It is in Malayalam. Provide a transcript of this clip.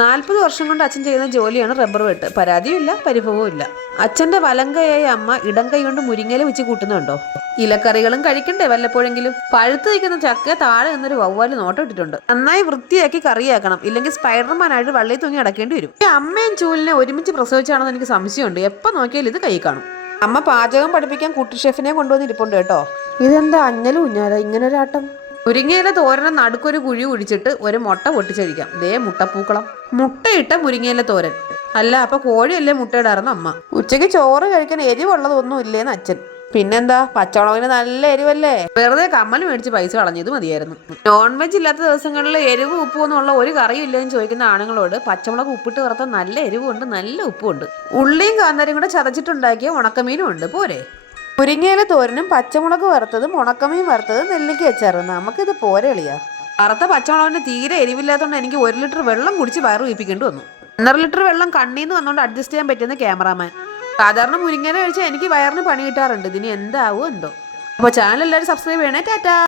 40 വർഷം കൊണ്ട് അച്ഛൻ ചെയ്യുന്ന ജോലിയാണ് റബ്ബർ വെട്ട്. പരാതിയുമില്ല, പരിഭവവും ഇല്ല. അച്ഛന്റെ വലങ്കയായ അമ്മ ഇടം കൈ കൊണ്ട് മുരിങ്ങയില വെച്ച് കൂട്ടുന്നുണ്ടോ? ഇലക്കറികളും കഴിക്കണ്ടേ വല്ലപ്പോഴെങ്കിലും. പഴുത്ത് നിൽക്കുന്ന ചക്ക താഴെ നിന്നൊരു വവ്വാല് നോട്ടം ഇട്ടിട്ടുണ്ട്. നന്നായി വൃത്തിയാക്കി കറിയാക്കണം, ഇല്ലെങ്കിൽ സ്പൈഡർമാനായിട്ട് വള്ളി തൂങ്ങി അടക്കേണ്ടി വരും. ഈ അമ്മയും ചൂലിനെ ഒരുമിച്ച് പ്രസവിച്ചാണെന്ന് എനിക്ക് സംശയമുണ്ട്. എപ്പോൾ നോക്കിയാലും ഇത് കൈ കാണും. അമ്മ പാചകം പഠിപ്പിക്കാൻ കുട്ടി ഷെഫിനെ കൊണ്ടുവന്നിരിപ്പുണ്ട് കേട്ടോ. ഇതെന്താ അഞ്ഞലും ഉഞ്ഞാല ഇങ്ങനൊരാട്ടം? മുരിങ്ങയില തോരനെ നടുക്കൊരു കുഴി കുഴിച്ചിട്ട് ഒരു മുട്ട പൊട്ടിച്ചഴിക്കാം. ദേ മുട്ടപ്പൂക്കളം. മുട്ടയിട്ട മുരിങ്ങയില തോരൻ. അല്ല, അപ്പൊ കോഴിയല്ലേ മുട്ടയിടാറുന്ന അമ്മ. ഉച്ചയ്ക്ക് ചോറ് കഴിക്കാൻ എരിവുള്ളതൊന്നും ഇല്ലേന്ന് അച്ഛൻ. പിന്നെന്താ, പച്ചമുളകിന് നല്ല എരിവല്ലേ. വെറുതെ കമ്മൽ മേടിച്ച് പൈസ കളഞ്ഞത് മതിയായിരുന്നു. നോൺ വെജ് ഇല്ലാത്ത ദിവസങ്ങളിൽ എരിവ് ഉപ്പും എന്നുള്ള ഒരു കറിയും ഇല്ലെന്ന് ചോദിക്കുന്ന ആണുങ്ങളോട് പച്ചമുളക് ഉപ്പിട്ട് വറുത്ത നല്ല എരിവുണ്ട്, നല്ല ഉപ്പുണ്ട്. ഉള്ളിയും കാന്താരിയും കൂടെ ചതച്ചിട്ടുണ്ടാക്കിയ ഉണക്കമീനും ഉണ്ട്. പോരെ. മുരിങ്ങയില തോരനും പച്ചമുളക് വറുത്തതും ഉണക്കമീൻ വറുത്തതും നെല്ലിക്ക അച്ചാറും. നമുക്കിത് പോരെ എളിയാ. വറുത്ത പച്ചമുളകിന് തീരെ എരിവില്ലാത്തതുകൊണ്ട് എനിക്ക് 1 ലിറ്റർ വെള്ളം കുടിച്ച് വയറ് വീപ്പിക്കേണ്ടി വന്നു. 1.5 ലിറ്റർ വെള്ളം കണ്ണീന്ന് വന്നുകൊണ്ട് അഡ്ജസ്റ്റ് ചെയ്യാൻ പറ്റുന്ന ക്യാമറാമാൻ. സാധാരണ മുരിങ്ങയില കഴിച്ചാൽ എനിക്ക് വയറിന് പണി കിട്ടാറുണ്ട്. ഇതിന് എന്താവോ എന്തോ. അപ്പോൾ ചാനൽ എല്ലാവരും സബ്സ്ക്രൈബ് ചെയ്യണേ. ടാറ്റാ.